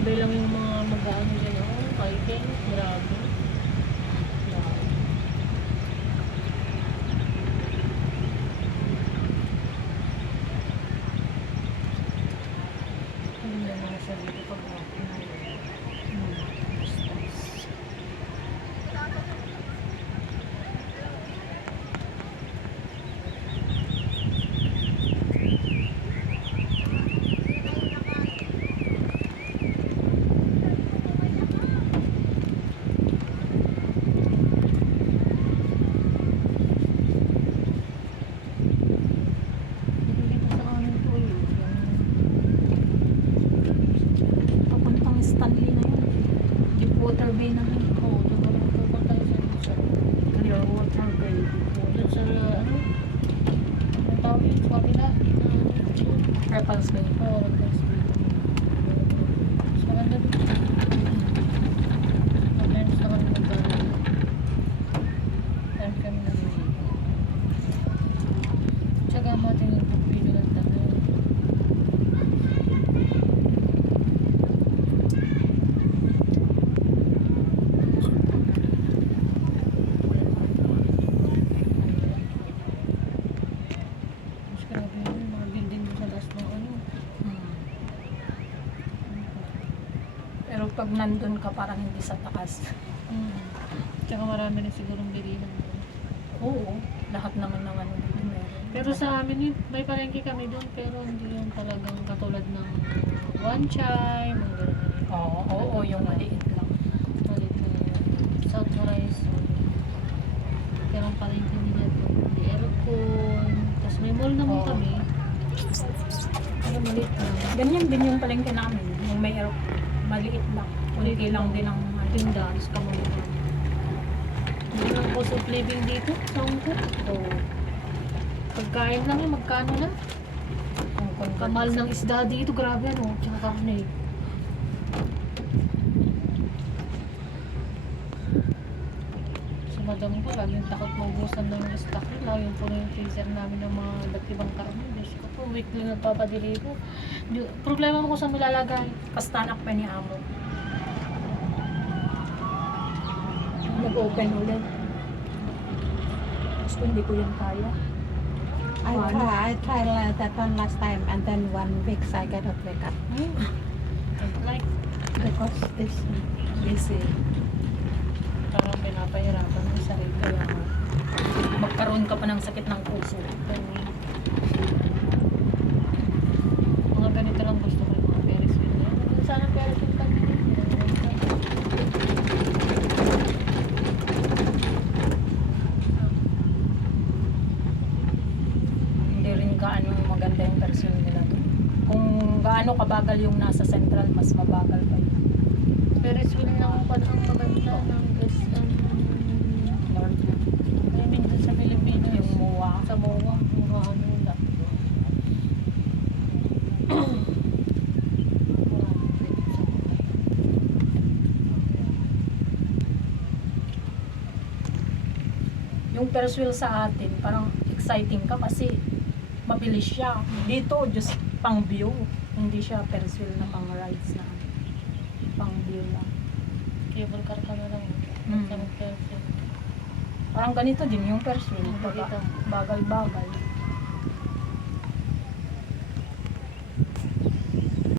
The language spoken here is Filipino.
Matibay lang yung mga mag-ano dyan. Oh, hiking. Grabe. Ano na nasa dito pag walking na yun. Dito sa amin po yun. Papuntang Stanley na yun. Deepwater Bay na yun. Oo, doon naman pupunta tayo sa Clearwater Bay. doon sa ano? Ang tawag yun sa kabila. Repulse Bay. Oo, Repulse Bay. Mas maganda doon. Sometimes naman mag-ano. Time kami na rin. Tsaka matingin po video lang tayo. Mas grabe yun, mga building doon sa last ng ano. Pero pag nandun ka, parang hindi sa taas. Tsaka marami na sigurong bilihan. Oo. Lahat naman ng ano dito meron. Pero sa amin, may palengke kami doon, pero hindi yung talagang katulad ng one chime, mga ganun. Oo, yung maliit lang. Malit na South Horizon. Pero ang palengke nila doon, may aircon, tapos may mall naman Oo. kami. Pero malit na. Ganyan din yung palengke namin. Yung may maliit lang. Kunti lang din ang Tinda, tapos kamalitan. Hindi ang cost of living dito, sa Hong Kong. Oo. Pagkain lang yun, magkano na? Kamal ng isda dito, grabe ano, tsaka karne. Sa madam ko, laging takot maubusan na yung stock nila. Yung puno yung freezer namin ng mga iba't ibang karne. Diyos ko po, weekly nagpapadeliver. Problema mo kung saan nilalagay. Kastanak pa ni Amo. Nag-open ulit. Gusto hindi ko yun kaya. I tried that one last time, and then 1 week I cannot wake up Like, because this busy. parang pinapahirapan mo sa sarili. Kaya nga, magkaroon ka pa ng sakit ng puso. Mga ganito lang gusto ko yung mga Ferris wheel na. Sana Ferris wheel kami din. Hindi rin gaano maganda yung version nila doon. Kung gaano kabagal yung nasa central, mas mabagal pa yun. Ferris wheel lang pa ang maganda ng North, I mean, dun sa Pilipinas. yung MOA. Sa MOA. Mga ano nila. Yung Ferris wheel sa atin, parang exciting ka kasi mabilis siya. Dito, just pang view. Hindi siya Ferris wheel na pang rides na. Pang view lang. Cable car ka na lang. Mm. Sa Ferris wheel. Parang ganito din yung Ferris wheel. Ganito. Bagal-bagal.